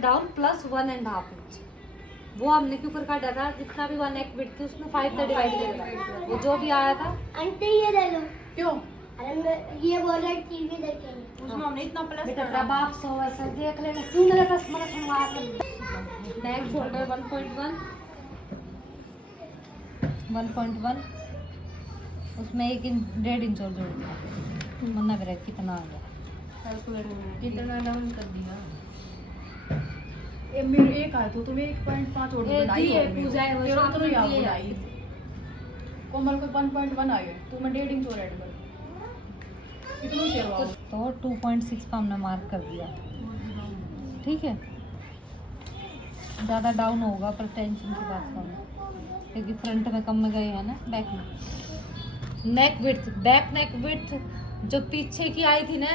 Down plus 1.5 inch. वो हमने क्यों कर काटा था, जितना भी 1 नेक विड्थ थी उसमें 5 से डिवाइड किया था, वो जो भी आया था। आंटी ये ले लो। क्यों? अरे मैं ये बोल रहा टीवी देखेंगे, उसमें हमने इतना प्लस बेटा करना। तब आप 100 ऐसा देख लेना, क्यों मेरे पास मत सुनवा कर। नेक शोल्डर 1.1 उसमें 1.5 इंच और जोड़ दिया, मना करे कितना आ गया। कितना डाउन कर दिया? ए मेरे एक आया तो तुम्हें 1.5 और ये बनाई दी है है पूजा है, वो तेरा शाम तो में याद दी है। बनाई। कोमल को 1.1 आए तो मैं 1.5 इंच और ऐड कर कितनी शेरवा तो 2.6 का हमने मार्क कर दिया, ठीक है। ज़्यादा डाउन होगा पर टेंशन की बात कम है, क्योंकि फ्रंट में कम में गए हैं ना, बैक में। नेक विड्थ, बैक नेक विड्थ जो पीछे की आई थी ना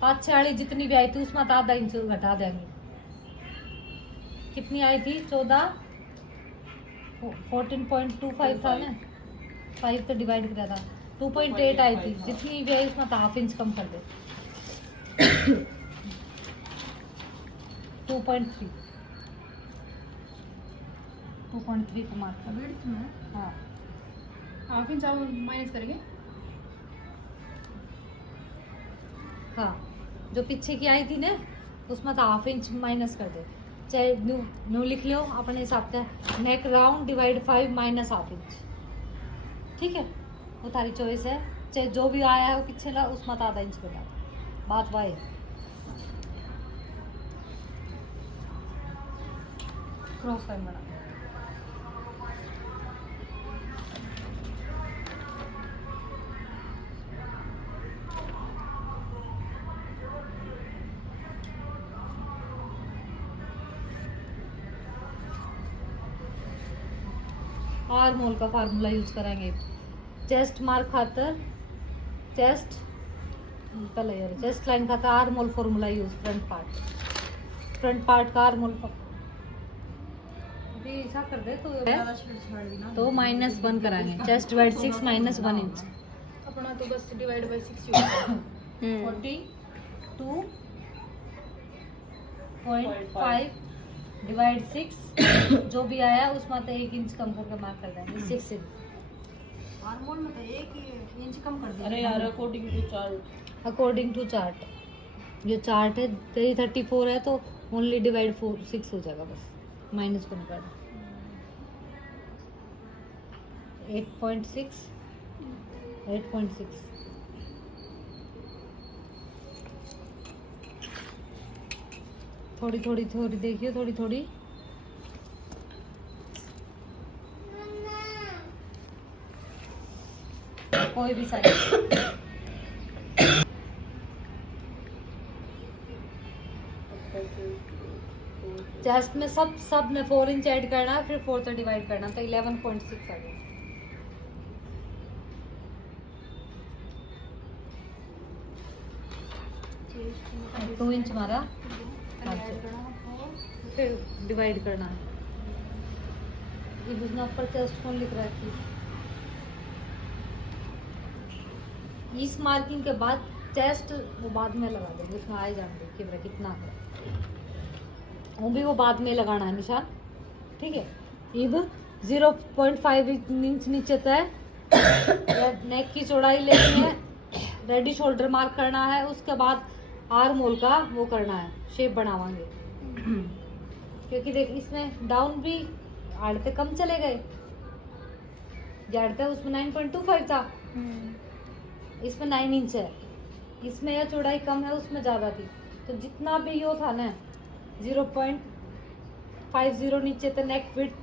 5 वाली जितनी भी आई थी उसमें आधा इंच घटा देंगे। कितनी आई थी 14.25 था ना, 5 से डिवाइड किया था, 2.8 आई थी, जितनी भी आई उसमें हाफ इंच कम कर दे। 2.3 को मार्क कर। विड्थ में हाँ हाफ इंच और माइनस करेंगे। हाँ, जो पीछे की आई थी ना उसमें तो हाफ इंच माइनस कर दे, चाहे न्यू न्यू लिख लो अपने हिसाब से। Neck round divide 5 minus half inch, ठीक है, वो तारी चॉइस है। चाहे जो भी आया है वो पीछे ला, उसमें तो आधा इंच कर डाल, बात वाई है। क्रॉस लाइन बना, आर मोल का फार्मूला यूज करेंगे। चेस्ट मार्क खातर चेस्ट पहले यार चेस्ट लाइन खातर armhole formula use, front part का आर मोल अभी ऐसा कर दे तो -1 कराएंगे। चेस्ट डिवाइड 6 -1 इंच, अपना तो बस डिवाइड बाय 6 42.5 डिवाइड 6 जो भी आया उसमें तो 1 इंच कम करके मार्क कर देंगे, 6 इंच। हार्मोन में तो 1 इंच कम कर दिया। अरे यार अकॉर्डिंग टू चार्ट जो चार्ट है 334 है तो ओनली डिवाइड 6 हो जाएगा, बस -1 कर 8.6 थोड़ी देखिए, थोड़ी कोई भी साइज। चेस्ट में सब में 4 इंच ऐड करना है, फिर 4 से डिवाइड करना, तो 11.6 आ गया। चेस्ट 2 इंच हमारा, फिर डिवाइड करना है। ये उसने ऊपर चेस्ट कौन लिख रहा है? इस मार्किंग के बाद चेस्ट वो बाद में लगा देंगे, उसमें आए जाएंगे कि मेरा कितना है, वो भी वो बाद में लगाना है निशान, ठीक है। अब 0.5 इंच नीचे तक नेक की चौड़ाई लेनी है, रेडी शोल्डर मार्क करना है, उसके बाद आर्म होल का वो करना है, शेप बनावांगे। क्योंकि देख इसमें डाउन भी आड़ते कम चले गए, जाड़ते उसमें 9.25 था, इसमें 9 इंच है, इसमें यह चौड़ाई कम है उसमें ज़्यादा थी, तो जितना भी यो था ना 0.50 नीचे तो नेक फिट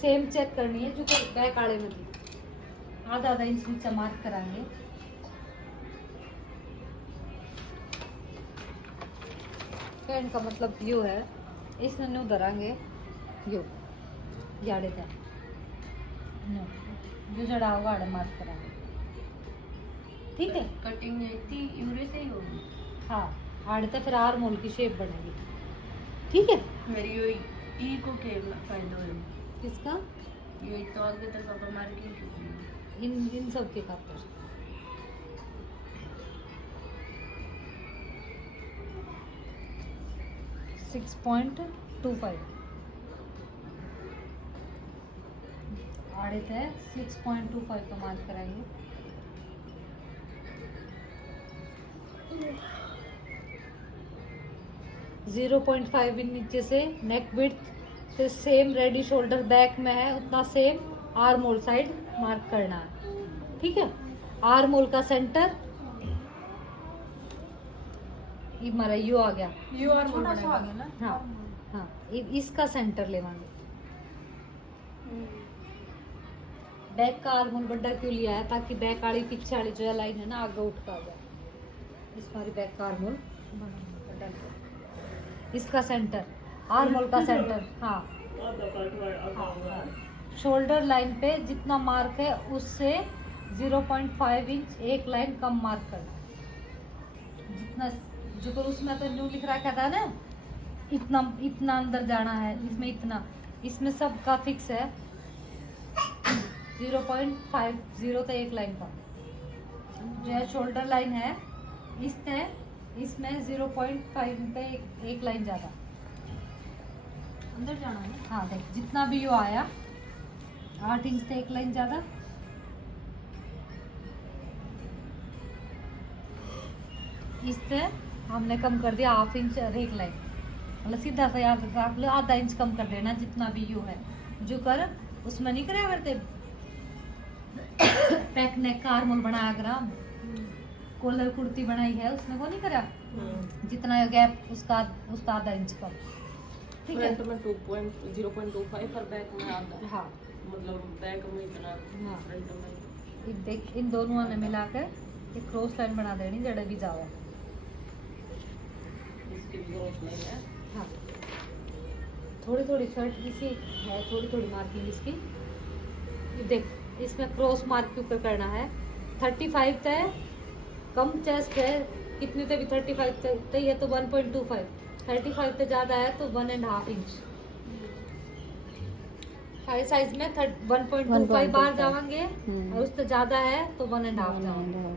सेम चेक करनी है जो बैक आड़े में थी, आधा इंच नीचे मार्क कराएंगे। कहने का मतलब यो है, इसमें न्यू धरांगे यो जाड़े था जो जड़ा होगा आड़े मार्क कराएंगे, ठीक है। कटिंग इतनी यूरे से ही होगी। हाँ, आड़ते फिर आर्म होल की शेप बनेगी, ठीक है। मेरी यो ई को के फायदा है किसका? ये तो आगे तक पापा मार्किंग की इन सब के खातिर 6.25 आड़ित है 6.25 का मार्क कराएंगे। जीरो 0.5 इंच नीचे से नेक विड्थ से सेम रेडी शोल्डर बैक में है उतना same arm hole side mark करना है, ठीक है। आर्म होल का सेंटर ये हमारा यू आ गया, यू आर मोल बनेगा ना। हाँ हाँ, इसका सेंटर लेवांगे। बैक का आर्म होल बड़ा क्यों लिया है, ताकि बैक वाली पीछे वाली जो लाइन है ना आगे उठ कर आ जाए। इस हमारी बैक का आर्म होल बड़ा लिया। इसका सेंटर आर्म होल का सेंटर, हाँ शोल्डर लाइन पे जितना मार्क है उससे 0.5 इंच एक लाइन कम मार्क करना है। जितना जो तो उसमें तो न्यू लिख रखा था ना, इतना इतना अंदर जाना है, इसमें इतना, इसमें सब का फिक्स है 0.50 तो एक लाइन का जो है शोल्डर लाइन है, इसमें 0.5 पे एक लाइन ज्यादा अंदर जाना है। हाँ देख, जितना भी यो आया 8 इंच से एक लाइन ज्यादा, इससे हमने कम कर दिया 1/2 इंच और एक लाइन, मतलब सीधा सा याद रख लो, आधा इंच कम कर देना जितना भी यू है। जो कर उसमें नहीं कराया करते पैक नेक का आर्म होल बनाया ग्राम, कॉलर कुर्ती बनाई है उसमें वो नहीं करा, जितना गैप उसका आधा इंच कम, ठीक है। फ्रंट में 0.25 और बैक में आधा, हाँ मतलब बैक में इतना, हाँ। फ्रंट में ये देख, इन दोनों ने मिलाकर एक क्रॉस लाइन बना देनी जड़े भी जावे। इसकी भी क्रॉस लाइन है। हाँ थोड़ी थोड़ी शर्ट इसी है, थोड़ी थोड़ी मार्किंग इसकी, ये देख इसमें क्रॉस मार्क के ऊपर करना है। 35 तय कम चेस्ट है, कितनी तय भी 35 तय है तो 1.25, 35 तय ज़्यादा है तो 1.5 इंच। हाई साइज में 1.25 बार जावांगे और उससे ज़्यादा है तो 1.5 जावांगे।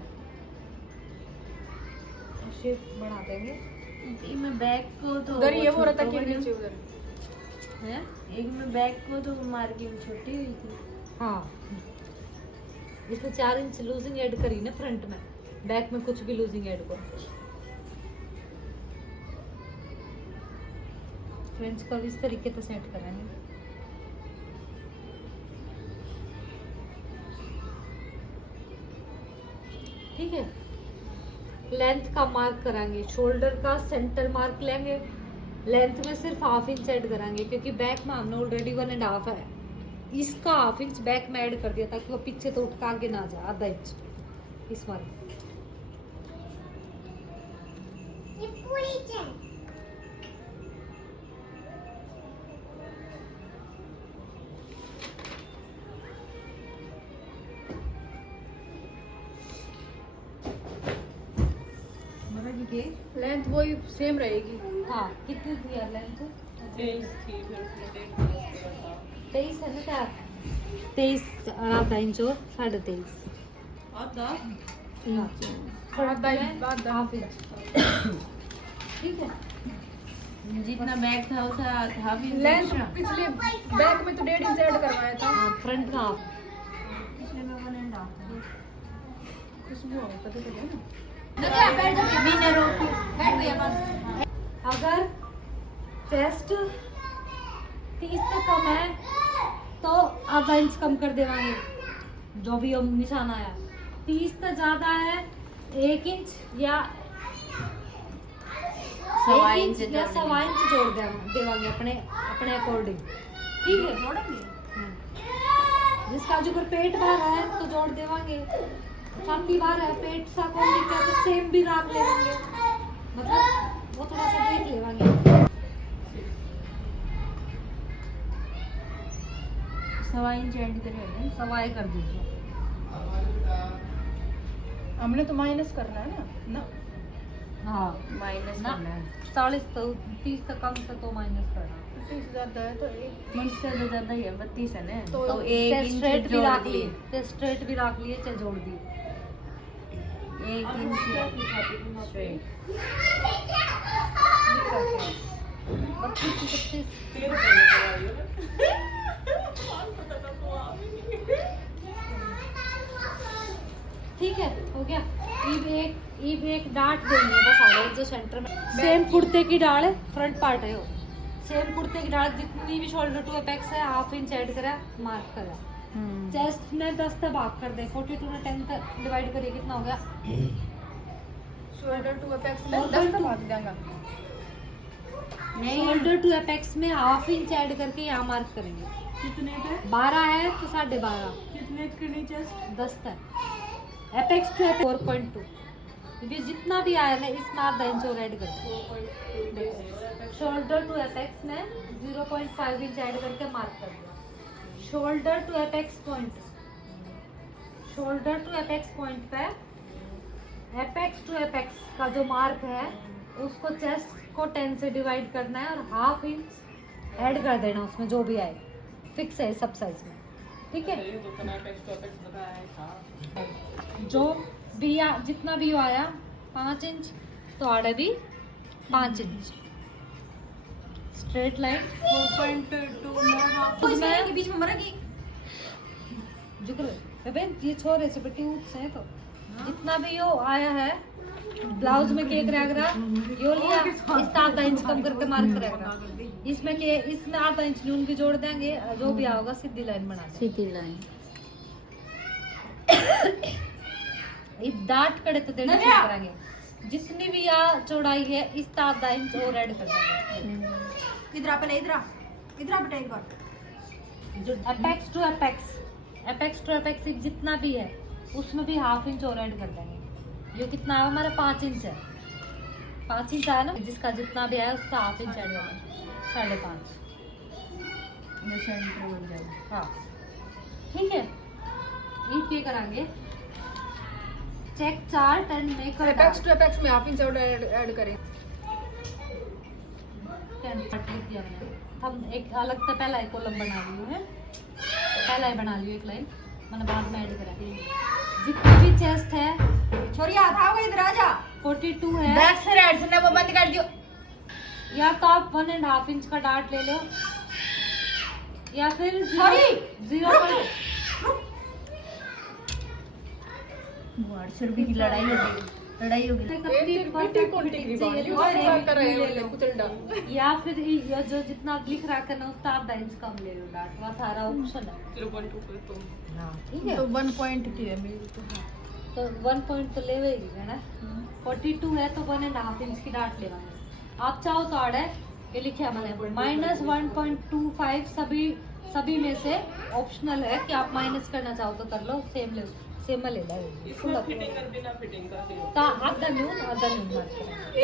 शेप बढ़ा देंगे। में बैक को तो उधर ये वो रहता छोटा कि बना। नीचे उधर है एक में बैक को तो मार्किंग छोटी हुई थी। हाँ, इसमें 4 इंच लूजिंग ऐड करी ना फ्रंट में, बैक में कुछ भी लूजिंग ऐड करो। फ्रेंच कर्व इस तरीके से सेट कराएंगे। ठीक है, लेंथ का मार्क कराएंगे, शोल्डर का सेंटर मार्क लेंगे, लेंथ में सिर्फ 1/2 इंच ऐड कराएंगे क्योंकि बैक में हमने ऑलरेडी 1.5 है, इसका 1/2 इंच बैक में ऐड कर दिया ताकि वो पीछे तो उठ के आगे ना जाए, आधा इंच इस बार। ये पूरी चेन लेंथ वही सेम रहेगी। हाँ कितनी थी यार लेंथ? 23 थी, फिर उसमें 23 था। 23 है ना क्या? 23 और आधा इंच और 23.5। आधा थोड़ा आधा 1/2 इंच, ठीक है। जितना बैक था उसका हाफ इंच लेंथ एक्स्ट्रा। पिछले बैक में तो 1.5 इंच ऐड करवाया था। फ्रंट का हाफ, पिछले में 1.5 था। कुछ भी होगा पता चलेगा ना। अगर चेस्ट 30 से कम है तो आधा इंच कम कर देवांगे, जो भी हम निशान आया। 30 से ज्यादा है 1 इंच या 1.25 1 इंच इंच या 1.25 इंच जोड़ देवांगे अपने अकॉर्डिंग, ठीक है। जोड़ेंगे। जिसका जो पेट बाहर है तो जोड़ देवांगे, छाती बाहर है पेट सा कौन दिखता है तो सेम भी राख लेवांगे, मतलब वो थोड़ा सा देख लेवांगे। 1.25 इंच ऐड करेंगे। सवाई कर दीजिए। हमने तो माइनस करना है ना। हाँ माइनस ना, करना है। 40 तो 30 तक कम से तो माइनस करना। 30 ज्यादा है तो 30 से तो ज्यादा ही है, 32 है ना। तो तो 1 इंच स्ट्रेट भी जोड़ रख दिए। लिए, स्ट्रेट भी रख लिए, चाहे जोड़ दिए। 1 इंच स्ट्रेट। 32 36 ठीक है, हो गया। ईब एक डार्ट देनी है बस आगे जो सेंटर में सेम कुर्ते की डाल है, फ्रंट पार्ट है वो सेम कुर्ते की डाल, जितनी भी शोल्डर टू अपेक्स है हाफ इंच ऐड करा, मार्क करा। चेस्ट ने 10 तक भाग कर दे, 42 ने 10 तक डिवाइड करिए, कितना हो गया? शोल्डर टू अपेक्स में 10 तक भाग देंगे। शोल्डर टू अपेक्स में हाफ इंच ऐड करके यहाँ मार्क करेंगे। कितने पे? 12 है तो 12.5, कितने के चेस्ट? 10 तक। अपेक्स टू 4.2, ये जितना भी आया ना इसमें आधा इंच और ऐड कर दो। शोल्डर टू अपेक्स में 0.5 इंच ऐड करके मार्क कर दिया। Shoulder to apex point, shoulder to apex point पे अपेक्स टू अपेक्स का जो मार्क है उसको चेस्ट को 10 से डिवाइड करना है और हाफ इंच ऐड कर देना उसमें जो भी आए, फिक्स है सब साइज में, ठीक है। जो भी जितना भी आया 5 इंच तो आड़े भी 5 इंच, स्ट्रेट लाइन 4.2 में हाफ उसमें बीच में मरेगी। झुक रहे बहन, ये छोरे से बेटी ऊँच से तो जितना भी यो आया है ब्लाउज में केक रहा यो लिया, इस आधा इंच कम करके मार्क करेगा, इसमें के इसमें आधा इंच न्यून भी जोड़ देंगे, जो भी आओगा सीधी लाइन बना देंगे। सीधी लाइन इस डार्ट कड़े तो देना शुरू करेंगे, जितनी भी यहाँ चौड़ाई है इस आधा इंच और ऐड कर देंगे। इधर आप पहले इधर बेटा एक बार जो अपेक्स टू अपेक्स जितना भी है उसमें भी हाफ इंच और ऐड कर देंगे। ये कितना है हमारा 5 इंच है, 5 इंच आया ना, जिसका जितना भी है उसका हाफ इंच ऐड होगा 5.5, ये सेंटर बन जाएगा। हाँ ठीक है, ये क्या करेंगे, check chart and make apex to apex में हाफ इंच और ऐड करें। हम एक अलग से पहला एक कॉलम बना लियो है, पहला ही बना लियो एक लाइन, मैंने बाद में ऐड करा। जितनी भी चेस्ट है छोरी हाथ आओगे इधर आ जा। 42 है, बैक से राइट से वो बंद कर दियो। या तो आप 1.5 इंच का डार्ट ले लो या फिर छोरी 0. ₹800 की लड़ाई होगी। या फिर ये जो जितना लिख रहा है ना उसका आधा इंच कम ले लो डार्ट, वो सारा ऑप्शन है। 0.2 हाँ ठीक है, तो 1 पॉइंट की है मेरी तो। 1 पॉइंट तो लेवेगी है ना, 42 है तो 1.5 इंच की डार्ट लेवाएंगे। आप चाहो तो आड़ है ये लिखा मैंने -1.25, सभी में से ऑप्शनल है कि आप माइनस करना चाहो तो कर लो, सेम ले लो तो आधा न्यून मार्क करेंगे।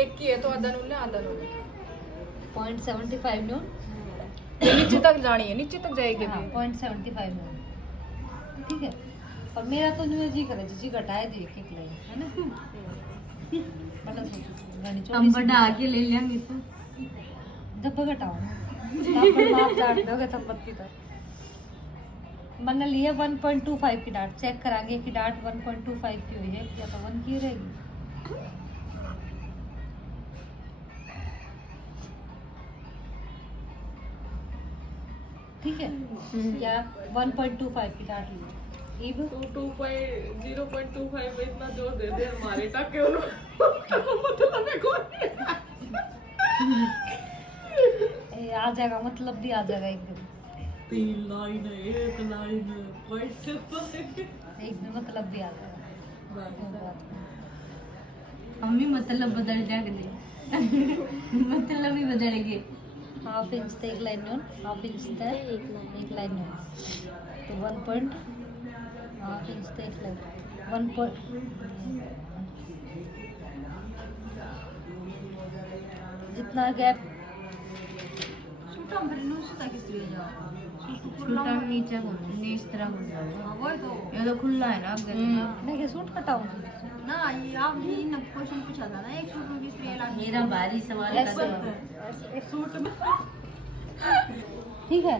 एक की है तो आधा नून ले आधा नून 0.75 न्यून, नीचे तक जानी है, नीचे तक जाएगी। हाँ 0.75 न्यून, ठीक है। और मेरा तो न्यू जी करे जी घटाए दी एक लाइन है ना, हम बढ़ा के ले लेंगे तो जब घटाओ तब आप डांट दोगे तब बत्ती तक। मैंने लिए 1.25 की डांट, चेक करांगे कि डांट 1.25 की हुई है या तो 1 की रहेगी। ठीक है, या 1.25 की डांट ली। इब 0.25 में इतना जोर दे दे हमारे तक केवल मतलब है कोई आ जाएगा, मतलब भी आ जाएगा एकदम। 3 लाइन 1 लाइन पैसे एक में मतलब भी आ जाएगा। हम भी मतलब बदल जाएंगे मतलब ही बदल गए। हाफ इंच से एक लाइन न्यून, हाफ इंच से एक लाइन न्यून, तो 1 पॉइंट हाफ इंच से एक लाइन 1 पॉइंट। जितना गैप छोटा नीचे इस तरह हो जाएगा, ये तो खुला है ना। मैं क्या सूट कटाऊँ ना ये आप ये ना क्वेश्चन पूछा था ना, एक सूट में 20 रुपये लाख। मेरा भारी सवाल ऐसे एक सूट में ठीक है।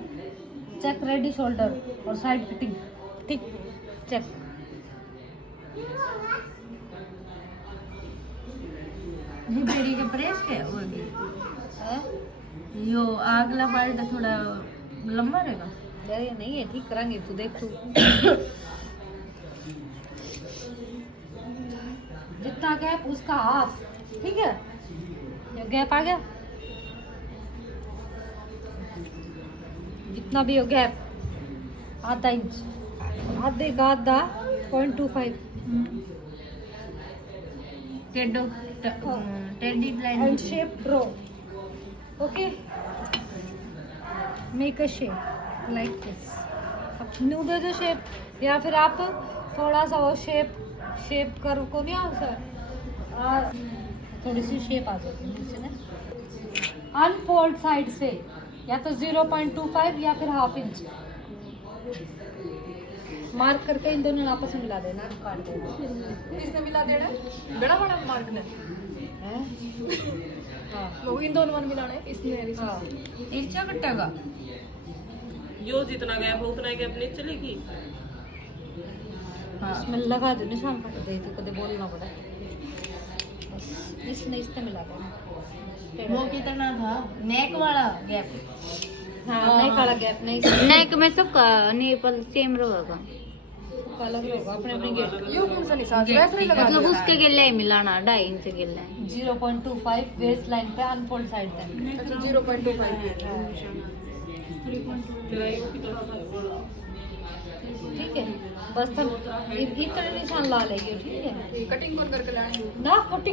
चेक रेडी शोल्डर और साइड फिटिंग, ठीक चेक। ये बेड़ी का प्रेस क्या होगी? यो अगला पार्ट थोड़ा लंबा रहेगा। अरे नहीं है, ठीक करेंगे, तू देख तू जितना गैप उसका हाफ, ठीक है, ये गैप आ गया, जितना भी हो गैप आधा इंच, आधे का आधा 0.25 teddy line and shape draw. Okay, make a shape like this. अब न्यू दे दो शेप, या फिर आप थोड़ा सा वो शेप कर्व को नहीं आंसर थोड़ी सी शेप आ जाती है नीचे ना। अनफोल्ड साइड से या तो 0.25 या फिर हाफ इंच मार्क करके इन दोनों आपस में मिला देना, काट देना। इसने मिला देना बड़ा बड़ा मार्क ने हैं? हाँ वो इन दोनों में मिलाना है, इसने और इसने। हाँ इर्चा कटेगा। जो जितना गैप हो उतना गैप नहीं चलेगी। हाँ इसमें लगा दो निशान, काट दे तो कदे बोलना पड़ा, बस इसने इससे मिला देना। वो कितना था नेक वाला गैप। हाँ नहीं काला गैप नहीं, नेक में सबका नेपल सेम रहेगा, अलग होगा अपने अपने गेट। यो कौन सा निशान है? वैसे ही लगा मतलब देना उसके है। गिल्ले मिलाना 2.5 इंच गिल्ले। 0.25 वेस्ट लाइन पे अनफोल्ड साइड तक, अच्छा 0.25 ठीक है, बस तब इतने निशान ला लेंगे, ठीक है कटिंग कौन करके लाएंगे? ना कटिंग